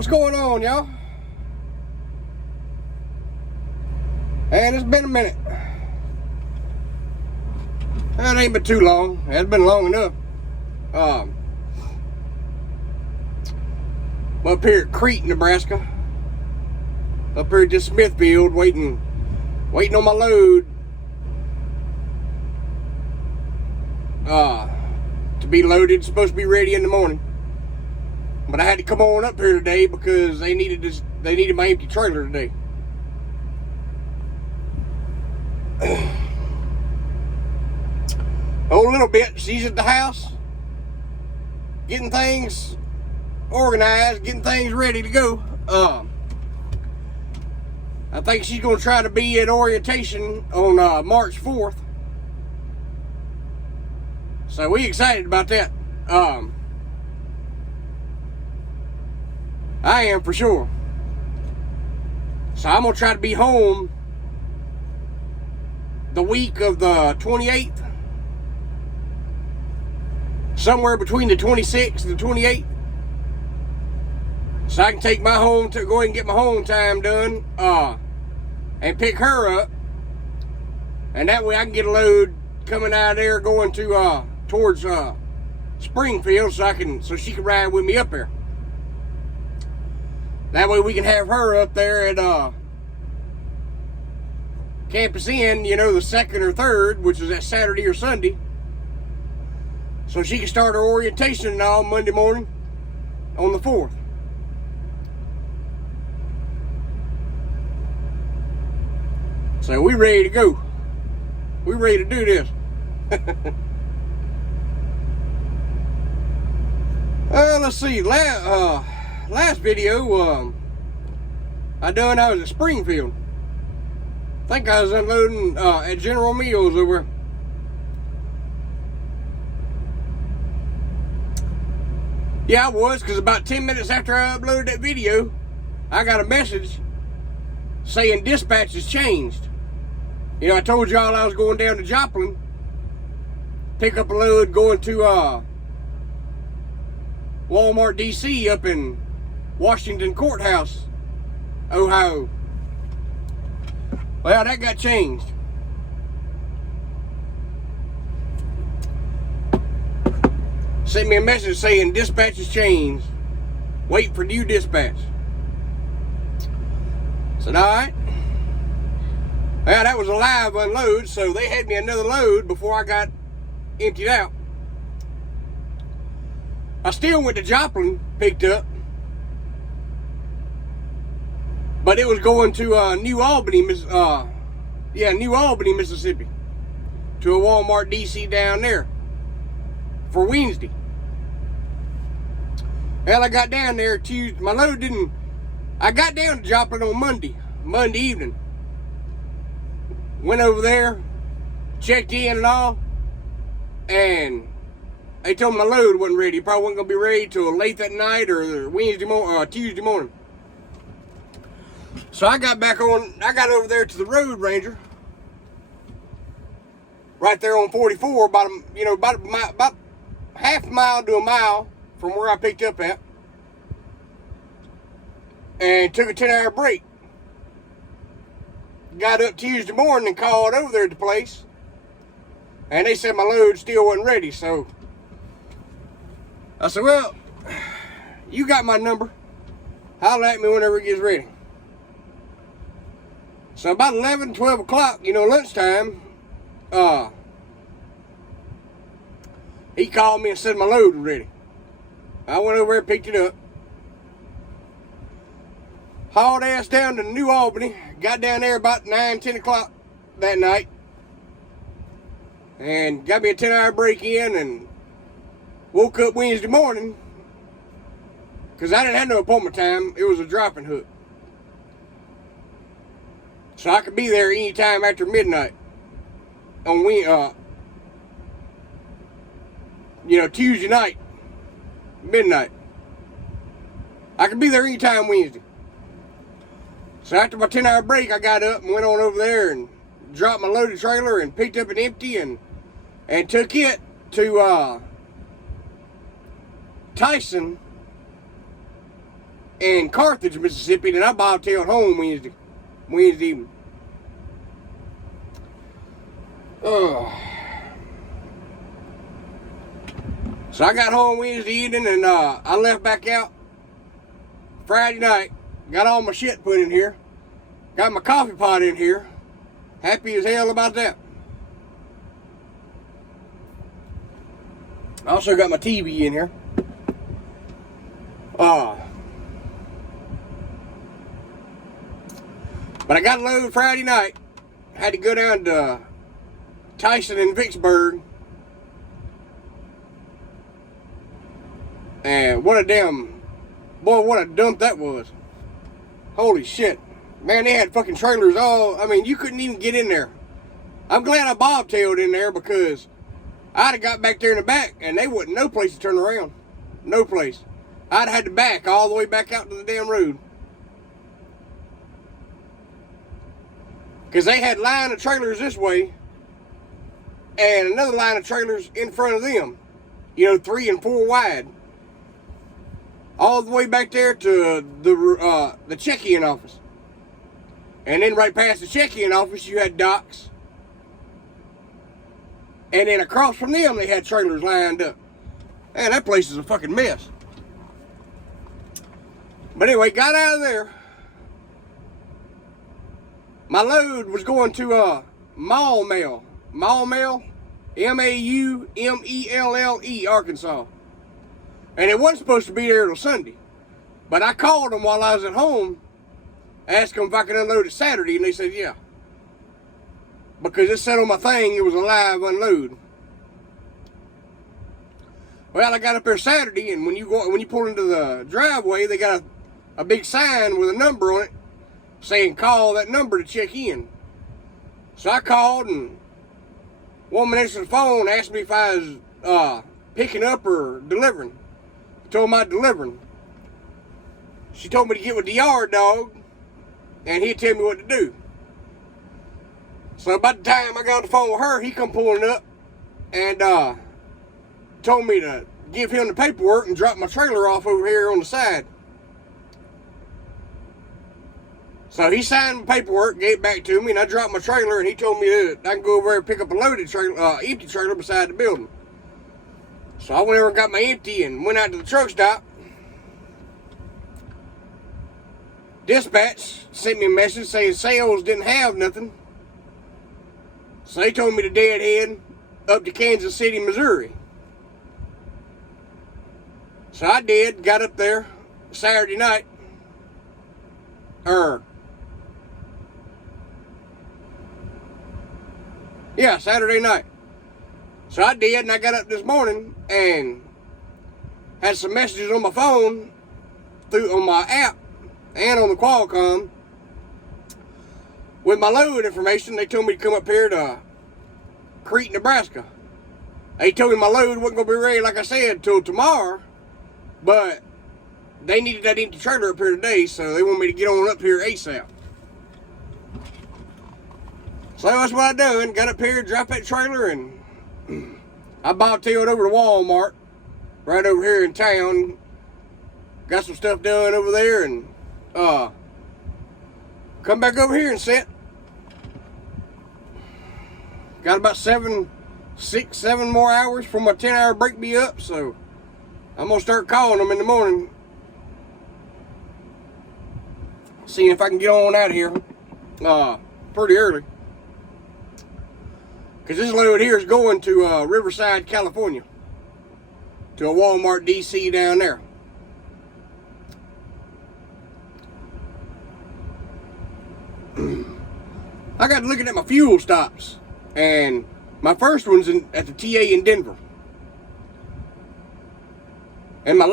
What's going on, y'all? And it's been a minute. It ain't been too long. It's been long enough. I'm up here at Crete, Nebraska. Up here at this Smithfield, waiting on my load. To be loaded. It's supposed to be ready in the morning. But I had to come on up here today because they needed my empty trailer today. Oh, a little bit. She's at the house, getting things organized, getting things ready to go. I think she's going to try to be at orientation on March 4th. So we excited about that. I am for sure. So I'm going to try to be home the week of the 28th. Somewhere between the 26th and the 28th. So I can take my home, to go ahead and get my home time done, and pick her up. And that way I can get a load coming out of there going to, towards, Springfield so she can ride with me up there. That way we can have her up there at, Campus Inn, the 2nd or 3rd, which is that Saturday or Sunday. So she can start her orientation and all Monday morning on the 4th. So we ready to go. We ready to do this. Let's see. Last video, I was at Springfield. I think I was unloading at General Mills over. Yeah, I was, because about 10 minutes after I uploaded that video, I got a message saying dispatch has changed. I told y'all I was going down to Joplin, pick up a load going to Walmart DC up in Washington Courthouse, Ohio. Well, that got changed. Sent me a message saying dispatch has changed. Wait for new dispatch. I said, all right. Well, that was a live unload, so they had me another load before I got emptied out. I still went to Joplin, picked up. But it was going to New Albany, Mississippi. To a Walmart DC down there for Wednesday. Well, I got down there Tuesday. I got down to Joplin on Monday evening. Went over there, checked in and all, and they told me my load wasn't ready. It probably wasn't going to be ready till late that night or Tuesday morning. So I got over there to the Road Ranger. Right there on 44, about half a mile to a mile from where I picked up at. And took a 10-hour break. Got up Tuesday morning and called over there at the place. And they said my load still wasn't ready, so I said, well, you got my number. Holler at me whenever it gets ready. So about 11, 12 o'clock, lunchtime, he called me and said my load was ready. I went over there and picked it up. Hauled ass down to New Albany. Got down there about 9, 10 o'clock that night. And got me a 10-hour break in and woke up Wednesday morning. Because I didn't have no appointment time. It was a dropping hook. So I could be there anytime after midnight. On Tuesday night. Midnight. I could be there anytime Wednesday. So after my 10-hour break, I got up and went on over there and dropped my loaded trailer and picked up an empty and took it to Tyson in Carthage, Mississippi, and I bobtailed home Wednesday evening. So I got home Wednesday evening, and I left back out Friday night. Got all my shit put in here. Got my coffee pot in here. Happy as hell about that. I also got my TV in here. But I got a load Friday night. Had to go down to Tyson and Vicksburg. And what a dump that was. Holy shit. Man, they had fucking trailers all, I mean, you couldn't even get in there. I'm glad I bobtailed in there because I'd have got back there in the back and they wasn't no place to turn around. No place. I'd have had to back all the way back out to the damn road. Because they had a line of trailers this way and another line of trailers in front of them. 3 and 4 wide. All the way back there to the check-in office. And then right past the check-in office, you had docks. And then across from them, they had trailers lined up. Man, that place is a fucking mess. But anyway, got out of there. My load was going to Maumelle, Maumelle, Arkansas. And it wasn't supposed to be there till Sunday. But I called them while I was at home, asked them if I could unload it Saturday, and they said yeah. Because it said on my thing it was a live unload. Well, I got up there Saturday, and when you pull into the driveway, they got a big sign with a number on it saying call that number to check in. So I called, and woman answered the phone, asked me if I was picking up or delivering. I told them I'd delivering. She told me to get with the yard dog, and he'd tell me what to do. So by the time I got on the phone with her, he come pulling up and told me to give him the paperwork and drop my trailer off over here on the side. So he signed the paperwork, gave it back to me, and I dropped my trailer, and he told me that I can go over there and pick up a loaded trailer, empty trailer beside the building. So I went over and got my empty and went out to the truck stop. Dispatch sent me a message saying sales didn't have nothing. So they told me to deadhead up to Kansas City, Missouri. So I did, got up there Saturday night. Saturday night. So I did, and I got up this morning and had some messages on my phone, on my app, and on the Qualcomm with my load information. They told me to come up here to Crete, Nebraska. They told me my load wasn't going to be ready, like I said, till tomorrow, but they needed that empty trailer up here today, so they want me to get on up here ASAP. So that's what I done. Got up here, dropped that trailer, and I bobtailed over to Walmart right over here in town. Got some stuff done over there, and come back over here and sit. Got about 7 more hours for my 10-hour break be up, so I'm gonna start calling them in the morning, seeing if I can get on out of here pretty early. Because this load here is going to Riverside, California, to a Walmart DC down there. I got looking at my fuel stops, and my first one's at the TA in Denver. And my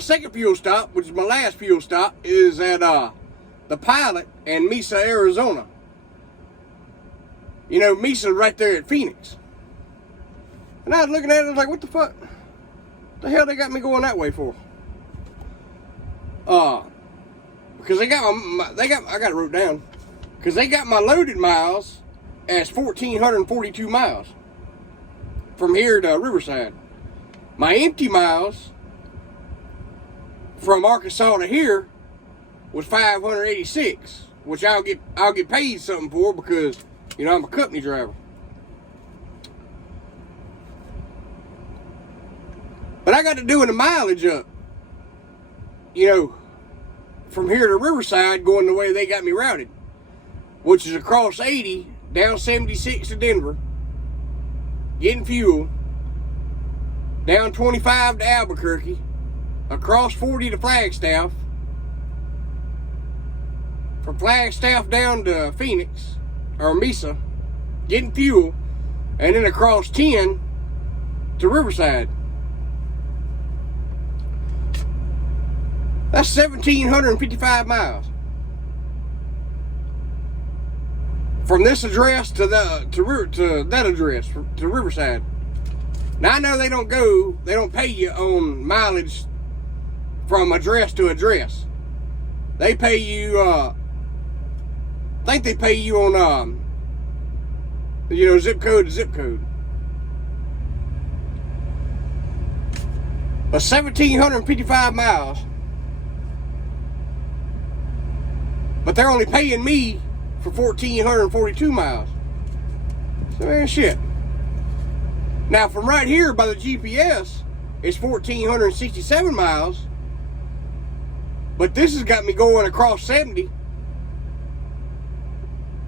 second fuel stop, which is my last fuel stop, is at the Pilot in Mesa, Arizona. Mesa right there at Phoenix. And I was looking at it, I was like, what the fuck? The hell they got me going that way for? Because I got it wrote down. Because they got my loaded miles as 1,442 miles from here to Riverside. My empty miles, from Arkansas to here was $586, which I'll get paid something for because, you know, I'm a company driver. But I got to doing the mileage up, you know, from here to Riverside going the way they got me routed, which is across 80, down 76 to Denver, getting fuel, down 25 to Albuquerque, across 40 to Flagstaff, from Flagstaff down to Phoenix, or Mesa, getting fuel, and then across 10 to Riverside. That's 1,755 miles. From this address to that address, to Riverside. Now I know they don't pay you on mileage from address to address. They pay you, I think they pay you on, you know, zip code to zip code. But 1,755 miles. But they're only paying me for 1,442 miles. So, man, shit. Now, from right here by the GPS, it's 1,467 miles. But this has got me going across 70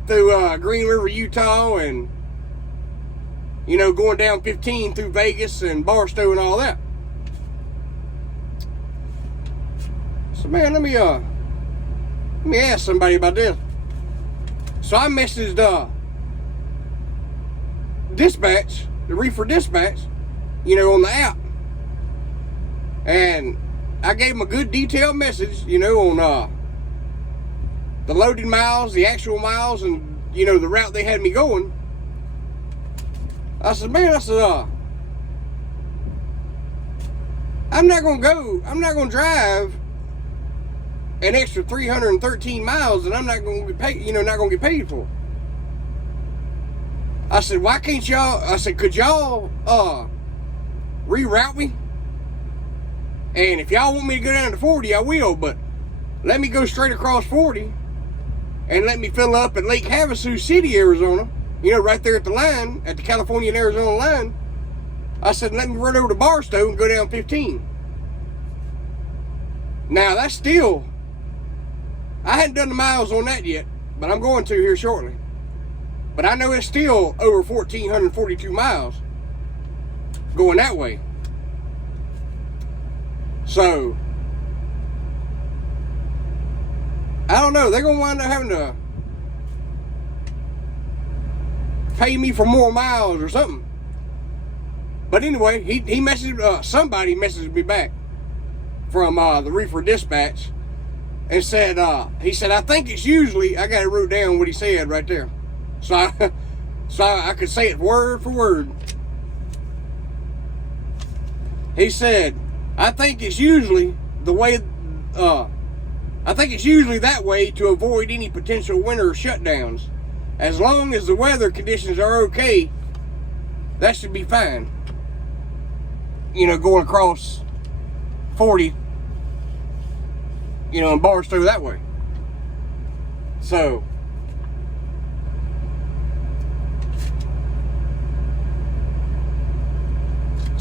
through Green River, Utah, and, you know, going down 15 through Vegas and Barstow and all that. So, man, let me ask somebody about this. So I messaged dispatch, the reefer dispatch, you know, on the app, and I gave them a good detailed message, you know, on the loaded miles, the actual miles, and, you know, the route they had me going. I said, man, I'm not gonna drive an extra 313 miles, and I'm not going to get paid, you know, not going to get paid for. I said, why can't y'all, I said, could y'all reroute me? And if y'all want me to go down to 40, I will, but let me go straight across 40 and let me fill up at Lake Havasu City, Arizona, you know, right there at the line, at the California and Arizona line. I said, let me run over to Barstow and go down 15. Now, that's still, I hadn't done the miles on that yet, but I'm going to here shortly. But I know it's still over 1,442 miles going that way. So, I don't know. They're going to wind up having to pay me for more miles or something. But anyway, he messaged, somebody messaged me back from the reefer dispatch. And said, he said, I think it's usually, I got it wrote down what he said right there. So I could say it word for word. He said, I think it's usually the way, I think it's usually that way to avoid any potential winter shutdowns. As long as the weather conditions are okay, that should be fine. You know, going across 40, you know, and Barstow that way. So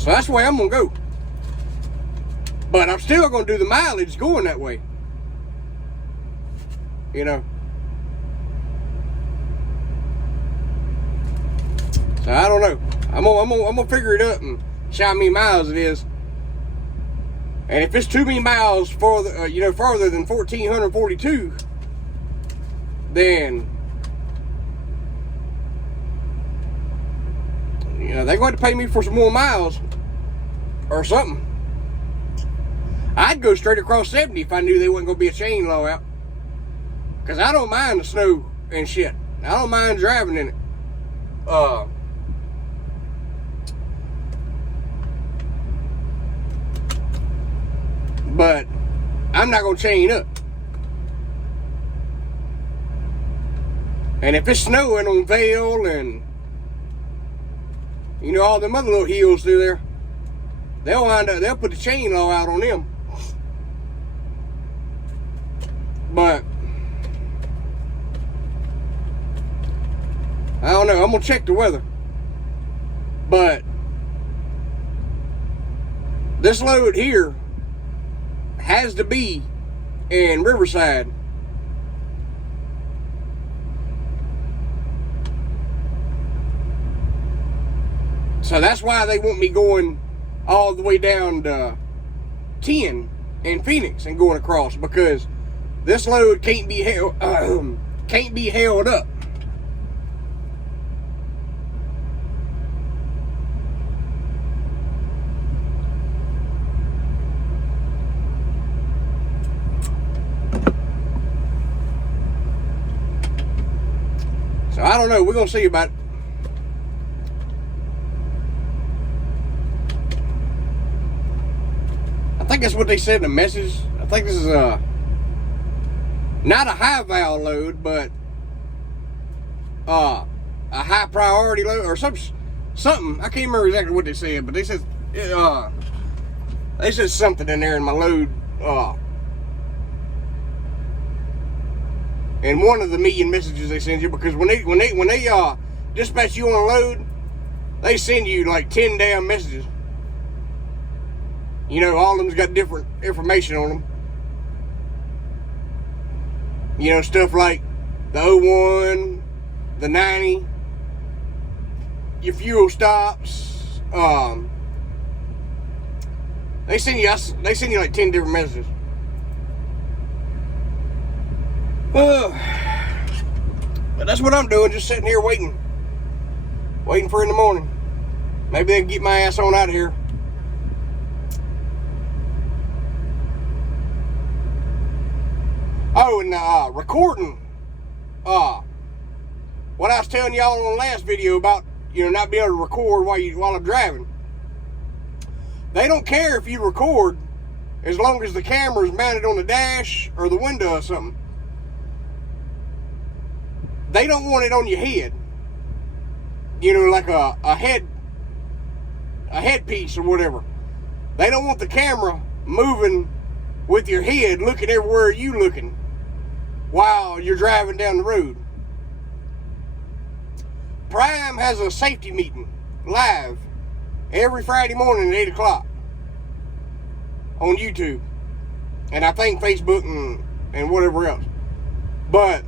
that's the way I'm gonna go. But I'm still gonna do the mileage going that way. You know. So I don't know. I'm gonna figure it up and see how many miles it is. And if it's too many miles farther, you know, farther than 1,442, then, you know, they're going to pay me for some more miles or something. I'd go straight across 70 if I knew there wasn't going to be a chain law out. Because I don't mind the snow and shit. I don't mind driving in it. But I'm not going to chain up. And if it's snowing on Vail and, you know, all them other little hills through there, they'll put the chain law out on them. But I don't know. I'm gonna check the weather. But this load here has to be in Riverside. So that's why they want me going all the way down to 10 in Phoenix and going across, because this load can't be held up. So I don't know. We're gonna see about it. I think that's what they said in the message. I think this is not a high val load, but a high priority load or something. I can't remember exactly what they said, but they said something in there in my load. In one of the million messages they send you, because when they dispatch you on a load, they send you like 10 damn messages. You know, all of them's got different information on them. You know, stuff like the 01, the 90, your fuel stops. They send you like 10 different messages. But that's what I'm doing, just sitting here waiting for in the morning. Maybe they can get my ass on out of here. Oh, and recording what I was telling y'all on the last video about, you know, not being able to record while I'm driving. They don't care if you record as long as the camera is mounted on the dash or the window or something. They don't want it on your head. You know, like a headpiece or whatever. They don't want the camera moving with your head looking everywhere you looking while you're driving down the road. Prime has a safety meeting live every Friday morning at 8 o'clock on YouTube. And I think Facebook and whatever else. But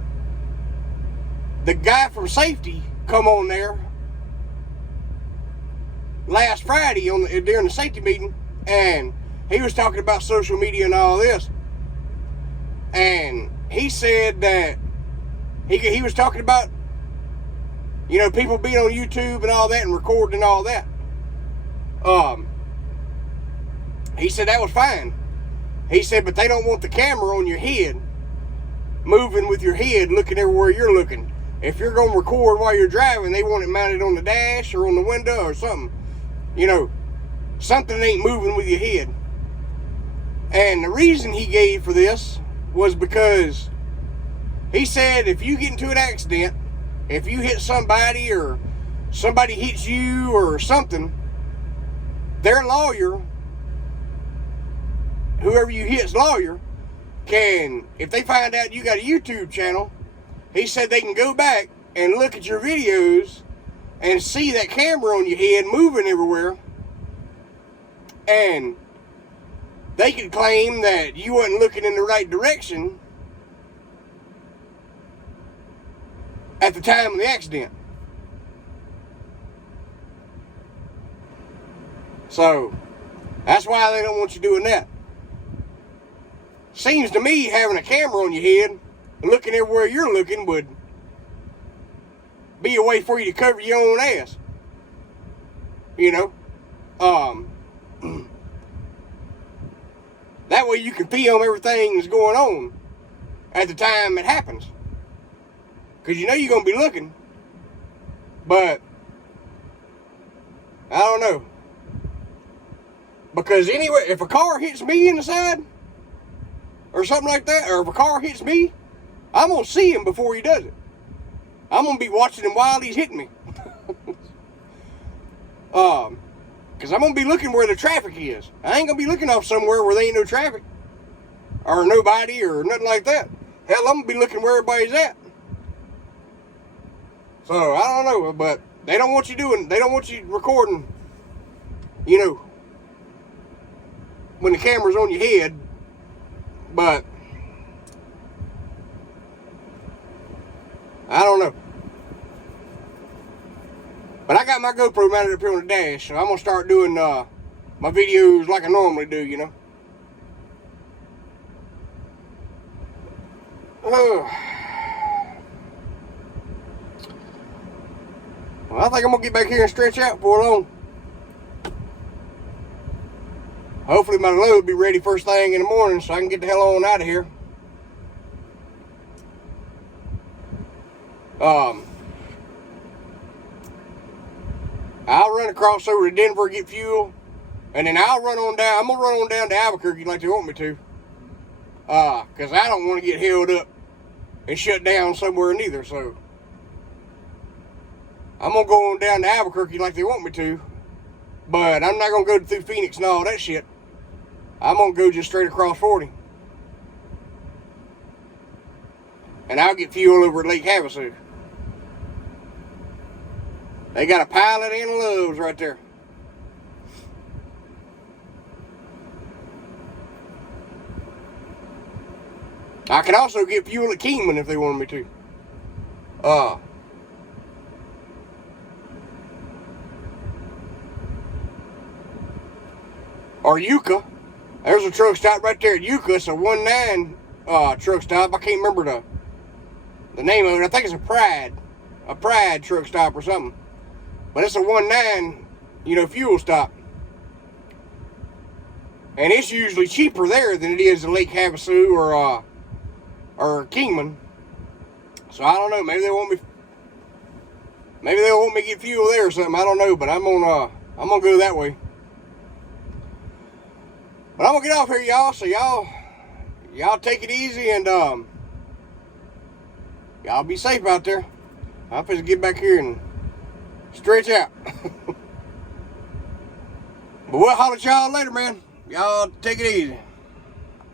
the guy from safety come on there last Friday during the safety meeting, and he was talking about social media and all this. And he said that he was talking about, you know, people being on YouTube and all that and recording and all that. He said that was fine. He said, but they don't want the camera on your head, moving with your head, looking everywhere you're looking. If you're going to record while you're driving, they want it mounted on the dash or on the window or something. You know, something ain't moving with your head. And the reason he gave for this was because he said if you get into an accident, if you hit somebody or somebody hits you or something, their lawyer, whoever you hit's lawyer, can, if they find out you got a YouTube channel, he said they can go back and look at your videos and see that camera on your head moving everywhere, and they could claim that you wasn't looking in the right direction at the time of the accident. So that's why they don't want you doing that. Seems to me having a camera on your head, looking everywhere you're looking, would be a way for you to cover your own ass. You know? That way you can film everything that's going on at the time it happens. Because you know you're going to be looking. But I don't know. Because anyway, if a car hits me in the side or something like that, or if a car hits me, I'm going to see him before he does it. I'm going to be watching him while he's hitting me. Because I'm going to be looking where the traffic is. I ain't going to be looking off somewhere where there ain't no traffic or nobody or nothing like that. hell, I'm gonna be looking where everybody's at. So I don't know, but they don't want you recording, you know, when the camera's on your head. But I don't know. But I got my GoPro mounted up here on the dash, so I'm gonna start doing my videos like I normally do, you know. Well, I think I'm gonna get back here and stretch out for long. Hopefully my load will be ready first thing in the morning so I can get the hell on out of here. I'll run across over to Denver, get fuel, and then I'll run on down. I'm gonna run on down to Albuquerque like they want me to. Cause I don't want to get held up and shut down somewhere neither, so I'm gonna go on down to Albuquerque like they want me to, but I'm not gonna go through Phoenix and all that shit. I'm gonna go just straight across 40, and I'll get fuel over at Lake Havasu. They got a Pilot and a Love's right there. I can also get fuel at Kingman if they wanted me to. Or Yucca. There's a truck stop right there at Yucca. It's a 1-9 truck stop. I can't remember the name of it. I think it's a Pride truck stop or something. But it's a 1-9, fuel stop. And it's usually cheaper there than it is in Lake Havasu or Kingman. So I don't know. Maybe they want me to get fuel there or something. I don't know. But I'm gonna go that way. But I'm gonna get off here, y'all. So y'all take it easy and y'all be safe out there. I'm supposed to get back here and stretch out. But we'll holler at y'all later, man. Y'all take it easy.